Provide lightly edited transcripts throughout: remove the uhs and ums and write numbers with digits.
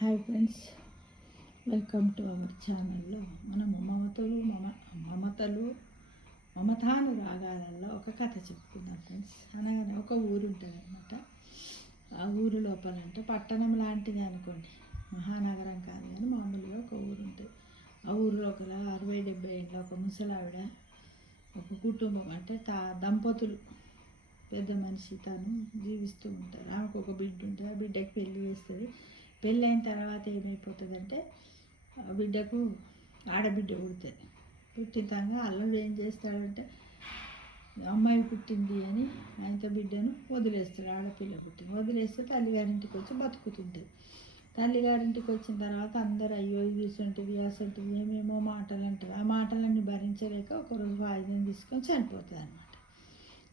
Hi friends, welcome to our ఛానల్లో మనము మమతాను రాగాలలో ఒక కథ చెప్పుకుందాం ఫ్రెండ్స్. అనగానే ఒక ఊరు ఉంటుంది అనమాట. ఆ ఊరు లోపలంటే పట్టణం లాంటిది అనుకోండి, మహానగరం కాదు కానీ మామూలుగా ఒక ఊరు ఉంటుంది. ఆ ఊరిలో ఒక 60-70 ఏళ్ళ ఒక ముసలావిడ, ఒక కుటుంబం అంటే దంపతులు, పెద్ద మనిషి తను జీవిస్తూ ఉంటారు. ఆమెకు ఒక బిడ్డ ఉంటుంది. ఆ బిడ్డకి పెళ్ళి చేస్తుంది. పెళ్ళైన తర్వాత ఏమైపోతుందంటే ఆ బిడ్డకు ఆడబిడ్డ పుడుతుంది. పుట్టిన అల్లుడు ఏం చేస్తాడంటే అమ్మాయి పుట్టింది అని ఆయనతో బిడ్డను వదిలేస్తాడు. ఆడపిల్ల పుట్టింది వదిలేస్తే తల్లిగారింటికి వచ్చి బతుకుతుంటుంది. తల్లిగారింటికి వచ్చిన తర్వాత అందరూ అయ్యో ఇది అసంటివి ఏమేమో మాటలు అంటారు. ఆ మాటలన్నీ భరించలేక ఒకరోజు వాయిద్యం తీసుకొని చనిపోతుంది అనమాట.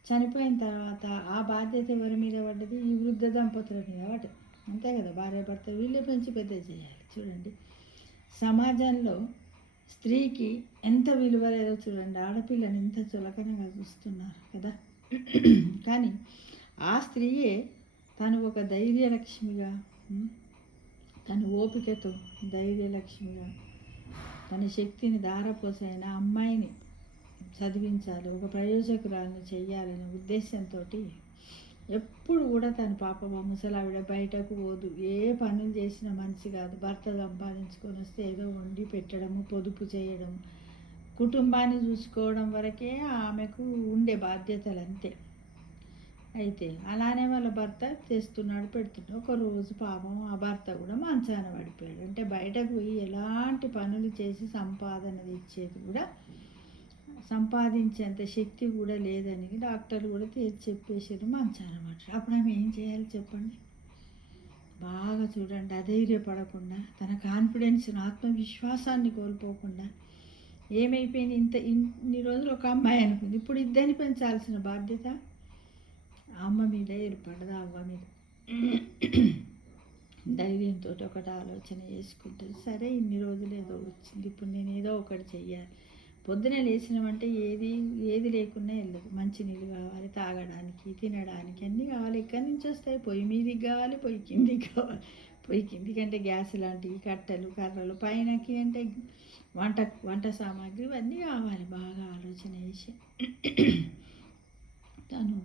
చనిపోయిన తర్వాత ఆ బాధ్యత ఎవరి మీద పడ్డది? ఈ వృద్ధ దంపతుల మీద పడ్డది. అంతే కదా, భార్య భర్త వీళ్ళే పెంచి పెద్ద చేయాలి. చూడండి, సమాజంలో స్త్రీకి ఎంత విలువ లేదో చూడండి. ఆడపిల్లని ఎంత చులకనగా చూస్తున్నారు కదా. కానీ ఆ స్త్రీయే తను ఒక ధైర్యలక్ష్మిగా, తన ఓపికతో ధైర్యలక్ష్మిగా, తన శక్తిని ధారపోసైన అమ్మాయిని చదివించాలి, ఒక ప్రయోజకురాలను చెయ్యాలనే ఉద్దేశంతో ఎప్పుడు కూడా తన ముసలావిడ బయటకు పోదు. ఏ పనులు చేసిన మనిషి కాదు. భర్త సంపాదించుకొని వస్తే ఏదో వండి పెట్టడము, పొదుపు చేయడం, కుటుంబాన్ని చూసుకోవడం వరకే ఆమెకు ఉండే బాధ్యతలు అంతే. అయితే అలానే వాళ్ళ భర్త చేస్తున్నాడు, పెడుతున్నాడు. ఒకరోజు పాపం ఆ భర్త కూడా మంచాన పడిపోయాడు. అంటే బయటకు పోయి ఎలాంటి పనులు చేసి సంపాదన తెచ్చేది కూడా, సంపాదించేంత శక్తి కూడా లేదని డాక్టర్లు కూడా చెప్పేసారు, మంచాన పడ్డారు. అప్పుడు ఆమె ఏం చేయాలి చెప్పండి? బాగా చూడండి, అధైర్యపడకుండా, తన కాన్ఫిడెన్స్ని, ఆత్మవిశ్వాసాన్ని కోల్పోకుండా ఏమైపోయింది, ఇన్ని రోజులు ఒక అమ్మాయి అనుకుంది, ఇప్పుడు ఇద్దరిని పెంచాల్సిన బాధ్యత అమ్మ మీద ఏర్పడదు. అవ్వ మీద ధైర్యంతో ఒకటి ఆలోచన చేసుకుంటుంది. సరే, ఇన్ని రోజులు ఏదో వచ్చింది, ఇప్పుడు నేను ఏదో ఒకటి చెయ్యాలి. పొద్దున లేచినామంటే ఏది లేకున్నా వెళ్ళదు. మంచినీళ్ళు కావాలి, తాగడానికి, తినడానికి అన్నీ కావాలి. ఎక్కడి నుంచి వస్తాయి? పొయ్యి మీదికి కావాలి, పొయ్యి కిందికి కావాలి. పొయ్యి కిందికి అంటే గ్యాస్ లాంటివి, కట్టెలు, కర్రలు, పైనకి అంటే వంట సామాగ్రి, ఇవన్నీ కావాలి. బాగా ఆలోచన చేసి తను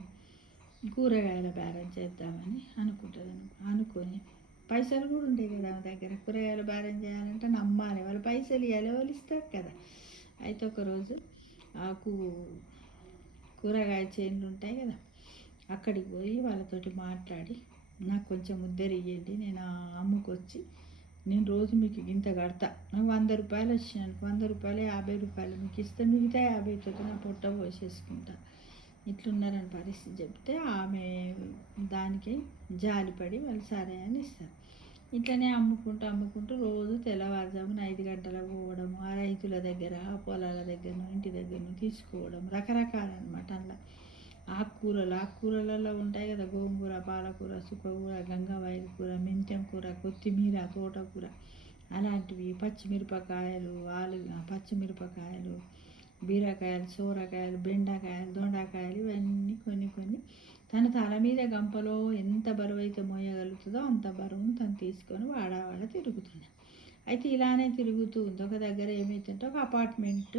కూరగాయల బేరం చేద్దామని అనుకొని పైసలు కూడా ఉంటాయి కదా ఆమె దగ్గర. కూరగాయల బేరం చేయాలంటే నమ్మాలి, వాళ్ళు పైసలు ఇవ్వాలి, వాళ్ళు ఇస్తారు కదా. అయితే ఒకరోజు కూరగాయ చేనులు ఉంటాయి కదా, అక్కడికి పోయి వాళ్ళతోటి మాట్లాడి, నాకు కొంచెం ముద్దరు ఇవ్వండి, నేను అమ్ముకొచ్చి నేను రోజు మీకు ఇంత కడతా, నాకు 100 రూపాయలు వచ్చినాను, 100 రూపాయలు 50 రూపాయలు మీకు ఇస్తే మిగతా 50 నా పొట్ట పోసేసుకుంటా, ఇట్లున్నారని పరిస్థితి చెప్తే ఆమె దానికి జాలిపడి వాళ్ళు సరే అని ఇస్తారు. ఇట్లనే అమ్ముకుంటూ రోజు తెల్లవారుజామున 5 గంటలకు పోవడం, ఆ రైతుల దగ్గర, ఆ పొలాల దగ్గర, ఇంటి దగ్గర తీసుకోవడం, రకరకాలన్నమాట. అందులో ఆకుకూరలలో ఉంటాయి కదా, గోంగూర, పాలకూర, సుక్కకూర, గంగవాయిల కూర, మెంతెం కూర, కొత్తిమీర, తోటకూర, అలాంటివి, పచ్చిమిరపకాయలు, పచ్చిమిరపకాయలు, బీరకాయలు, సోరకాయలు, బెండకాయలు, దొండకాయలు, ఇవన్నీ కొన్ని తన తల మీద గంపలో ఎంత బరువు అయితే మోయగలుగుతుందో అంత బరువును తను తీసుకొని వాడ తిరుగుతుంది. అయితే ఇలానే తిరుగుతూ ఉంది. ఒక దగ్గర ఏమైతుంటే ఒక అపార్ట్మెంట్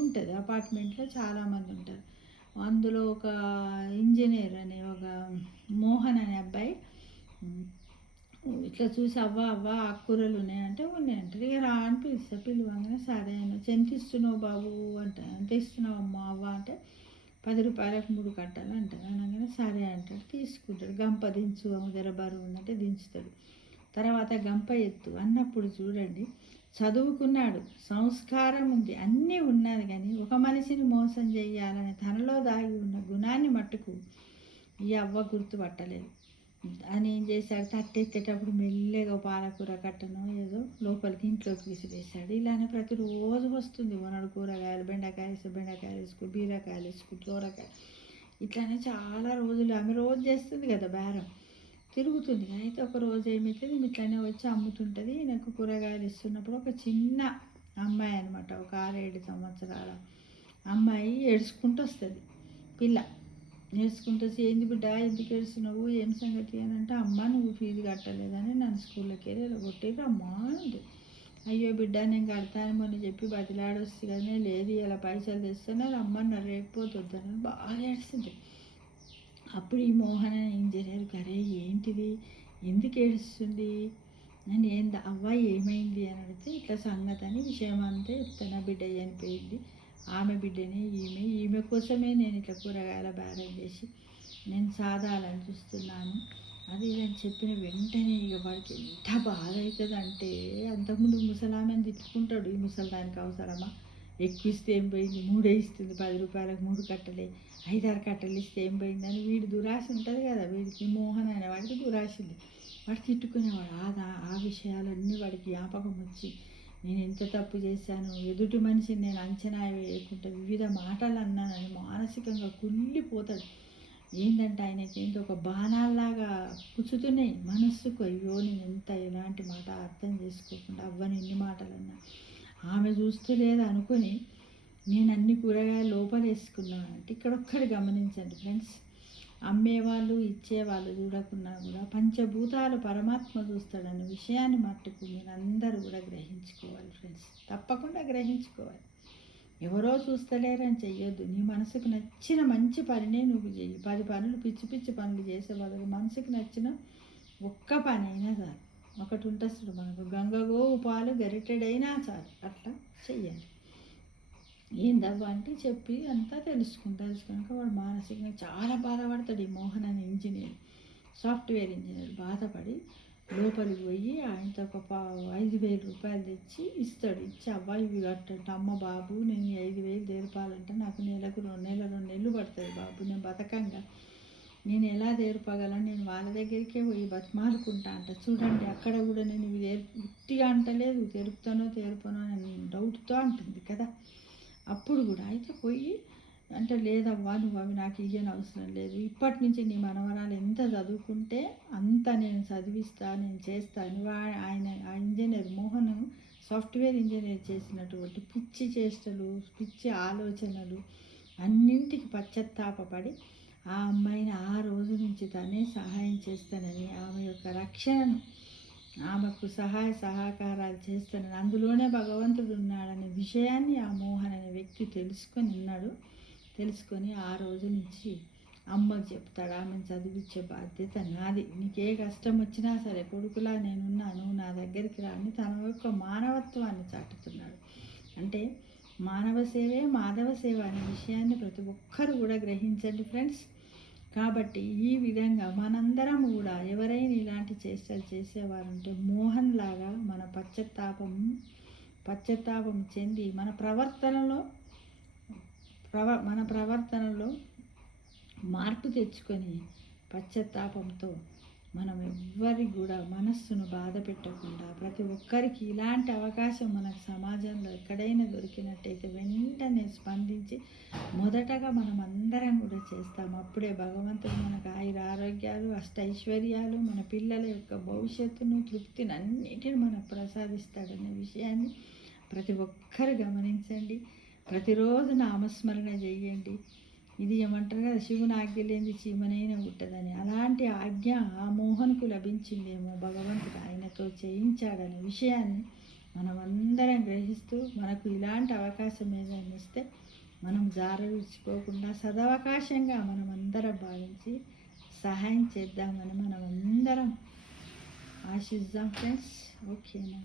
ఉంటుంది. అపార్ట్మెంట్లో చాలామంది ఉంటారు. అందులో ఒక ఇంజనీర్ అనే ఒక మోహన్ అనే అబ్బాయి ఇట్లా చూసి అవ్వ ఆకుకూరలు ఉన్నాయంటే ఉన్నాయంటారు. ఇక రా అని పిలువంగానే సరే అని, ఎంత ఇస్తున్నావు బాబు అంటే, ఎంత ఇస్తున్నావు అమ్మ అవ్వ అంటే 10 రూపాయలకు 3 కట్టలు అంటారు. అనగానే సరే అంటాడు, తీసుకుంటాడు. గంప దించు, దగ్గర బరువు ఉన్నట్టే దించుతాడు. తర్వాత గంప ఎత్తు అన్నప్పుడు చూడండి, చదువుకున్నాడు, సంస్కారం ఉంది, అన్నీ ఉన్నది. కానీ ఒక మనిషిని మోసం చేయాలని తనలో దాగి ఉన్న గుణాన్ని మట్టుకు ఈ అవ్వ గుర్తుపట్టలేదు. అని ఏం చేశాడు, తట్టెత్తేటప్పుడు మెల్లగా పాలకూర కట్టను ఏదో లోపలికి ఇంట్లోకి విసిరేశాడు. ఇలానే ప్రతిరోజు వస్తుంది. వనడు కూరగాయలు, బెండకాయలు వేసుకో, బీరకాయలు వేసుకో, సోరకాయ, ఇట్లానే చాలా రోజులు ఆమె రోజు చేస్తుంది కదా బేరం, తిరుగుతుంది. అయితే ఒక రోజు ఏమవుతుంది, ఇట్లానే వచ్చి అమ్ముతుంటుంది. నాకు కూరగాయలు ఇస్తున్నప్పుడు ఒక చిన్న అమ్మాయి అనమాట, ఒక 6-7 సంవత్సరాల అమ్మాయి ఏడ్చుకుంటూ వస్తుంది. పిల్ల నేర్చుకుంటే ఏంది బిడ్డ ఎందుకు ఏడుస్తున్నావు ఏం సంగతి అని అంటే, అమ్మ నువ్వు ఫీజు కట్టలేదని నన్ను స్కూల్లోకి వెళ్ళి ఇలా కొట్టిర్రు అమ్మా అంది. అయ్యో బిడ్డ నేను కడతాను మొన్న చెప్పి బతిలాడొస్తే కానీ లేదు ఇలా పైసలు తెస్తున్నారు రమ్మన్నారు రేకపోతుందని బాగా ఏడుస్తుంది. అప్పుడు ఈ మోహన ఇంజనీర్ అరే ఏంటిది ఎందుకు ఏడుస్తుంది అని ఏంది అవ్వ ఏమైంది అని అడిగితే ఇట్లా సంగతి అని విషయం అంతా చెప్తాను. బిడ్డ చనిపోయింది, ఆమె బిడ్డనే ఈమె కోసమే నేను ఇట్లా కూరగాయల బేరం చేసి నేను సాధాలని చూస్తున్నాను అది అని చెప్పిన వెంటనే ఇక వాడికి ఎంత బాధ అవుతుందంటే, అంతకుముందు ముసలామెను తిట్టుకుంటాడు, ఈ ముసలిదానికి అవసరమా, ఎక్కువ ఇస్తే ఏం పోయింది, 3 ఇస్తుంది, 10 రూపాయలకు 3 కట్టలే, 5-6 కట్టలు ఇస్తే ఏం పోయిందని వీడి దురాశ ఉంటుంది కదా, వీడికి మోహన్ అనే వాడికి దురాశ ఉంది. వాడు తిట్టుకునేవాడు. ఆ విషయాలన్నీ వాడికి జ్ఞాపకం వచ్చి నేను ఎంత తప్పు చేశాను, ఎదుటి మనిషిని నేను అంచనా వేయకుండా వివిధ మాటలు అన్నానని మానసికంగా కుళ్ళిపోతాడు. ఏంటంటే ఆయనకి ఏంటో ఒక బాణాల్లాగా పుచ్చుతున్నాయి మనస్సుకు. అయ్యో నేను ఎంత ఎలాంటి మాట అర్థం చేసుకోకుండా అవ్వని ఎన్ని మాటలన్నా ఆమె చూస్తే లేదా అనుకొని నేను అన్ని కూరగాయలు లోపల వేసుకున్నాను అంటే, ఇక్కడ ఒక్కటి గమనించండి ఫ్రెండ్స్, అమ్మేవాళ్ళు ఇచ్చేవాళ్ళు చూడకున్నా కూడా పంచభూతాలు పరమాత్మ చూస్తాడన్న విషయాన్ని మట్టుకు మీరు అందరూ కూడా గ్రహించుకోవాలి ఫ్రెండ్స్, తప్పకుండా గ్రహించుకోవాలి. ఎవరో చూస్తలేరని చెయ్యొద్దు. నీ మనసుకు నచ్చిన మంచి పనినే నువ్వు చెయ్యి. 10 పనులు పిచ్చి పిచ్చి పనులు చేసే బదులు మనసుకు నచ్చిన ఒక్క పని అయినా చాలు. ఒకటి ఉంటుంది మనకు, గంగగోవు పాలు గరిటెడైనా చాలు, అట్లా చెయ్యాలి. ఏందవ్వ అంటే చెప్పి అంతా తెలుసుకున్నాక వాడు మానసికంగా చాలా బాధపడతాడు. ఈ మోహన్ అనే ఇంజనీర్, సాఫ్ట్వేర్ ఇంజనీర్ బాధపడి లోపలికి పోయి ఆయనతో ఒక 5,000 రూపాయలు తెచ్చి ఇస్తాడు. ఇచ్చి అవ్వ ఇవి కట్టంటే, అమ్మ బాబు నేను 5,000 తెరపాలంటే నాకు నెలకు 2 నెలలు పడుతుంది బాబు, నేను బతకంగా నేను ఎలా తెరపగలను, నేను వాళ్ళ దగ్గరికే పోయి బతిమాలుకుంటా అంట. చూడండి అక్కడ కూడా నేను ఇవి ఉట్టిగా అంటలేదు, తెరుపుతానో అని డౌట్తో అంటుంది కదా. అప్పుడు కూడా అయితే పోయి అంటే, లేదవ్వా నువ్వు అవి నాకు ఇయ్యని అవసరం లేదు, ఇప్పటి నుంచి నీ మనవరాలు ఎంత చదువుకుంటే అంత నేను చదివిస్తా, నేను చేస్తాను. ఆ ఇంజనీర్ మోహన్ సాఫ్ట్వేర్ ఇంజనీర్ చేసినటువంటి పిచ్చి చేష్టలు, పిచ్చి ఆలోచనలు అన్నింటికి పశ్చాత్తాపడి ఆ అమ్మాయిని ఆ రోజు నుంచి తనే సహాయం చేస్తానని, ఆమె యొక్క రక్షణను, ఆమెకు సహాయ సహకారాలు చేస్తానని, అందులోనే భగవంతుడు ఉన్నాడనే విషయాన్ని ఆ మోహన్ అనే వ్యక్తి తెలుసుకొని ఆ రోజు నుంచి అమ్మకు చెప్తాడు, ఆమెను చదివించే బాధ్యత నాది, నీకే కష్టం వచ్చినా సరే కొడుకులా నేనున్నాను, నా దగ్గరికి రాని తన యొక్క మానవత్వాన్ని చాటుతున్నాడు. అంటే మానవ సేవే మాధవ సేవ అనే విషయాన్ని ప్రతి ఒక్కరు కూడా గ్రహించండి ఫ్రెండ్స్. కాబట్టి ఈ విధంగా మనందరం కూడా ఎవరైనా ఇలాంటి చేష్టలు చేసేవారు ఉంటే మోహన్ లాగా మన పశ్చాత్తాపం చెంది మన ప్రవర్తనలో మార్పు తెచ్చుకొని పశ్చాత్తాపంతో మనం ఎవ్వరి కూడా మనస్సును బాధ పెట్టకుండా ప్రతి ఒక్కరికి ఇలాంటి అవకాశం మనకు సమాజంలో ఎక్కడైనా దొరికినట్టయితే వెంటనే స్పందించి మొదటగా మనం అందరం కూడా చేస్తాం. అప్పుడే భగవంతుడు మనకు ఆరోగ్యాలు అష్టైశ్వర్యాలు, మన పిల్లల యొక్క భవిష్యత్తును, తృప్తిని అన్నిటిని మనకు ప్రసాదిస్తాడనే విషయాన్ని ప్రతి ఒక్కరు గమనించండి. ప్రతిరోజు నామస్మరణ చేయండి. ఇది ఏమంటారు కదా, శివుని ఆజ్ఞ లేని చీమనైనా పుట్టదని, అలాంటి ఆజ్ఞ ఆ మోహన్కు లభించిందేమో, భగవంతుడు ఆయనతో చేయించాడనే విషయాన్ని మనం అందరం గ్రహిస్తూ మనకు ఇలాంటి అవకాశం ఏదైనా ఇస్తే మనం జారవిడ్చుకోకుండా సదవకాశంగా మనం అందరం భావించి సహాయం చేద్దామని మనం అందరం ఆశిద్దాం ఫ్రెండ్స్. ఓకేనా?